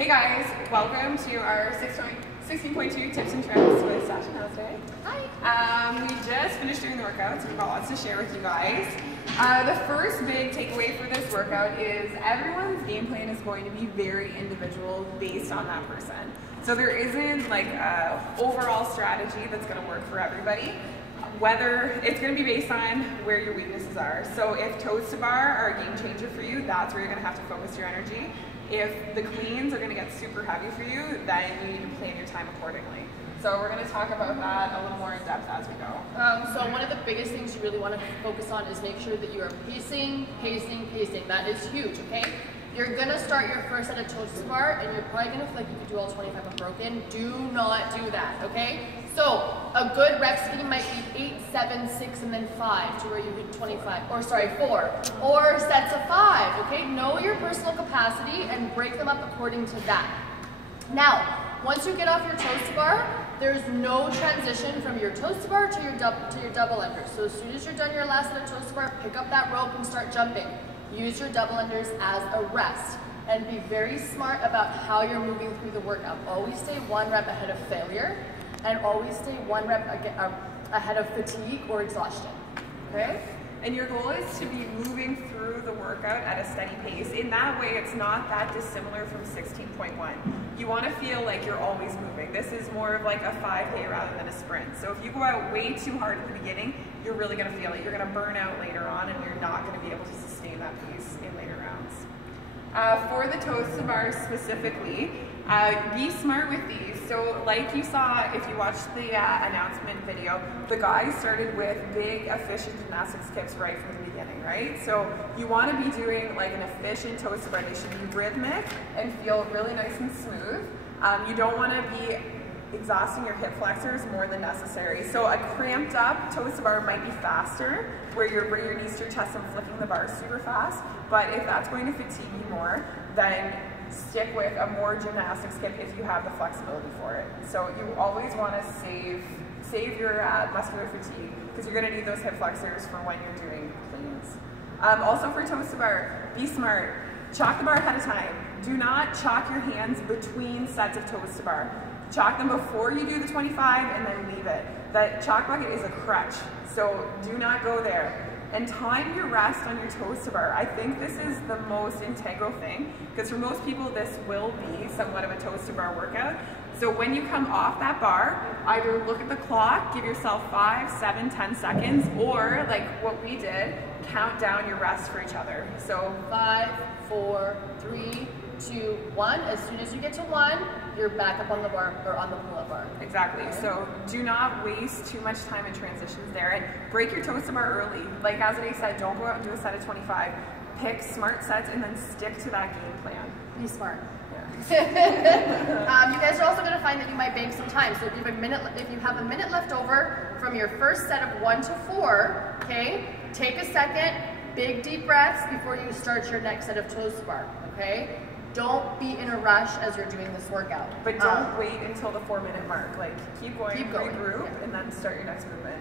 Hey guys, welcome to our 16.2 tips and tricks with Sasha. How's today? Hi. We just finished doing the workout, so we've got lots to share with you guys. The first big takeaway for this workout is everyone's game plan is going to be very individual based on that person. So there isn't like an overall strategy that's going to work for everybody. Whether it's going to be based on where your weaknesses are. So if toes to bar are a game changer for you, that's where you're going to have to focus your energy. If the cleans are going to get super heavy for you, then you need to plan your time accordingly. So we're going to talk about that a little more in depth as we go. So one of the biggest things you really want to focus on is make sure that you are pacing. That is huge, okay? You're going to start your first set of toes to bar, and you're probably going to feel like you could do all 25 unbroken. Do not do that, okay? So a good rep scheme might be 8, 7, 6, and then 5 to where you hit 25, or sorry, 4, or sets of 5, okay? Know your personal capacity and break them up according to that. Now, once you get off your toes to bar, there's no transition from your toes to bar to your double unders. So as soon as you're done your last set of toes to bar, pick up that rope and start jumping. Use your double unders as a rest, and be very smart about how you're moving through the workout. Always stay one rep ahead of failure, and always stay one rep ahead of fatigue or exhaustion, okay? And your goal is to be moving through the workout at a steady pace. In that way, it's not that dissimilar from 16.1. You want to feel like you're always moving. This is more of like a 5K rather than a sprint. So if you go out way too hard at the beginning, you're really going to feel it. You're going to burn out later on, and you're not going to be able to sustain that pace in later rounds. For the toes to bars specifically, be smart with these. So like you saw if you watched the announcement video, the guys started with big efficient gymnastics kicks right from the beginning, right? So you want to be doing like an efficient toes to bar. They should be rhythmic and feel really nice and smooth. You don't want to be exhausting your hip flexors more than necessary. So a cramped up toes to bar might be faster, where you're bringing your knees to your chest and flicking the bar super fast. But if that's going to fatigue you more, then stick with a more gymnastics kick if you have the flexibility for it. So you always want to save your muscular fatigue, because you're going to need those hip flexors for when you're doing cleans. Also for toes to bar, be smart. Chalk the bar ahead of time. Do not chalk your hands between sets of toes to bar. Chalk them before you do the 25 and then leave it. That chalk bucket is a crutch, so do not go there. And time your rest on your toes to bar. I think this is the most integral thing, because for most people this will be somewhat of a toes to bar workout. So when you come off that bar, either look at the clock, give yourself 5, 7, 10 seconds, or like what we did, count down your rest for each other. So 5, 4, 3, 2, 1. As soon as you get to 1, you're back up on the bar, or on the pull-up bar. Exactly. Okay. So do not waste too much time in transitions there, and break your toes to bar early. Like Azadeh said, don't go out and do a set of 25. Pick smart sets and then stick to that game plan. Be smart. Yeah. You guys are also going to find that you might bank some time. So if you have a minute left over from your first set of 1 to 4, okay, take a second, big deep breaths before you start your next set of toes to bar, okay? Don't be in a rush as you're doing this workout. But don't wait until the 4-minute mark. Like keep going. Regroup, yeah. and then start your next movement.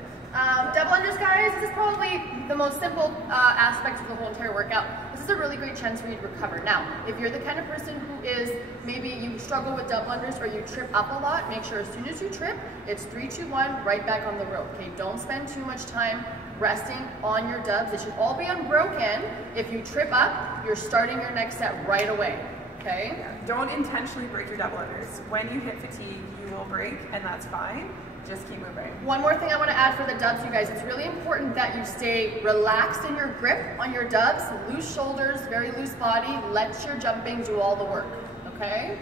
Double unders, guys, this is probably the most simple aspect of the whole entire workout. This is a really great chance for you to recover. Now, if you're the kind of person who is, maybe you struggle with double unders or you trip up a lot, make sure as soon as you trip, it's 3, 2, 1, right back on the rope, okay? Don't spend too much time resting on your dubs. They should all be unbroken. If you trip up, you're starting your next set right away, okay? Yeah. Don't intentionally break your double unders. When you hit fatigue, you will break, and that's fine. Just keep moving. One more thing I want to add for the dubs, you guys. It's really important that you stay relaxed in your grip on your dubs, loose shoulders, very loose body. Let your jumping do all the work, okay?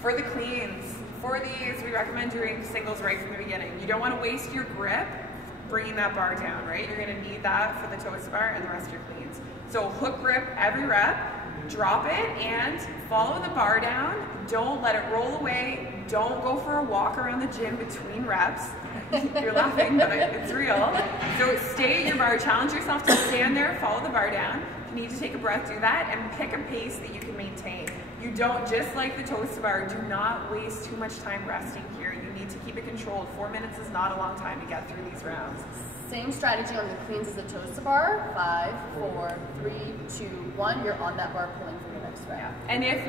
For the cleans, for these, we recommend doing singles right from the beginning. You don't want to waste your grip bringing that bar down, right? You're going to need that for the toes to bar and the rest of your cleans. So hook grip every rep, drop it, and follow the bar down. Don't let it roll away. Don't go for a walk around the gym between reps. You're laughing, but it's real. So stay at your bar. Challenge yourself to stand there, follow the bar down. If you need to take a breath, do that, and pick a pace that you can maintain. You don't, just like the toes to bar, do not waste too much time resting here. You need to keep it controlled. 4 minutes is not a long time to get through these rounds. Same strategy on the cleans as the toes to bar. 5, 4, 3, 2, 1. You're on that bar pulling for your next sweat. Yeah. And if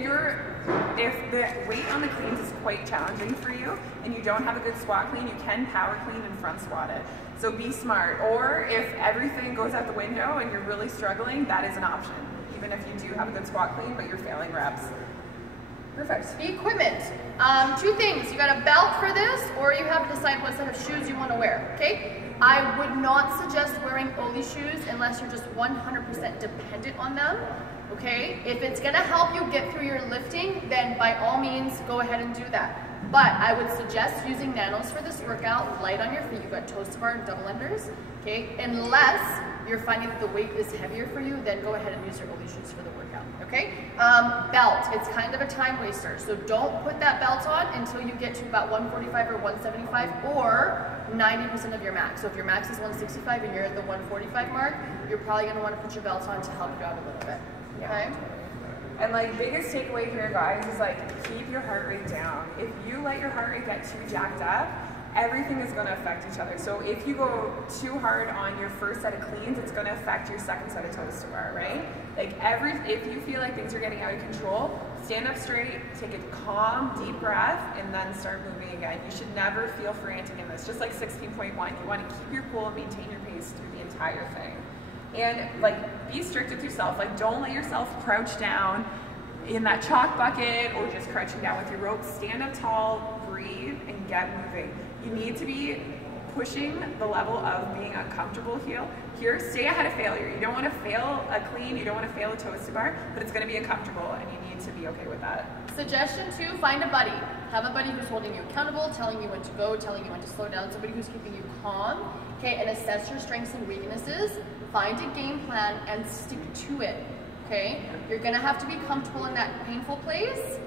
the weight on the cleans is quite challenging for you and you don't have a good squat clean, you can power clean and front squat it. So be smart. Or if everything goes out the window and you're really struggling, that is an option. Even if you do have a good squat clean, but you're failing reps. Perfect. Equipment. 2 things. You got a belt for this, or you have to decide what set of shoes you want to wear, okay? I would not suggest wearing Oli shoes unless you're just 100% dependent on them, okay? If it's gonna help you get through your lifting, then by all means, go ahead and do that. But I would suggest using nanos for this workout, light on your feet. You've got toes to bar and double unders, okay? Unless you're finding that the weight is heavier for you, then go ahead and use your Oli shoes for the workout, okay? Belt, it's kind of a time waster. So don't put that belt on until you get to about 145 or 175 or 90% of your max. So if your max is 165 and you're at the 145 mark, you're probably gonna wanna put your belt on to help you out a little bit, okay? And like biggest takeaway here, guys, is like keep your heart rate down. If you let your heart rate get too jacked up, everything is going to affect each other. So if you go too hard on your first set of cleans, it's going to affect your second set of toes to bar, right? Like if you feel like things are getting out of control, stand up straight, take a calm, deep breath, and then start moving again. You should never feel frantic in this. Just like 16.1, you want to keep your cool and maintain your pace through the entire thing. And like be strict with yourself. Like don't let yourself crouch down in that chalk bucket or just crouching down with your rope. Stand up tall, breathe, and get moving. You need to be pushing the level of being uncomfortable here. Stay ahead of failure. You don't want to fail a clean, you don't want to fail a toes to bar, but it's going to be uncomfortable and you need to be okay with that. Suggestion 2, find a buddy. Have a buddy who's holding you accountable, telling you when to go, telling you when to slow down, somebody who's keeping you calm, okay, and assess your strengths and weaknesses. Find a game plan and stick to it, okay? You're gonna have to be comfortable in that painful place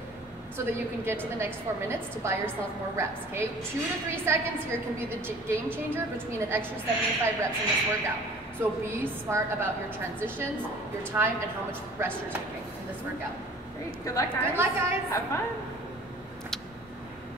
so that you can get to the next 4 minutes to buy yourself more reps, okay? 2 to 3 seconds here can be the game changer between an extra 75 reps in this workout. So be smart about your transitions, your time, and how much rest you're taking in this workout. Great, good luck guys. Good luck guys. Have fun.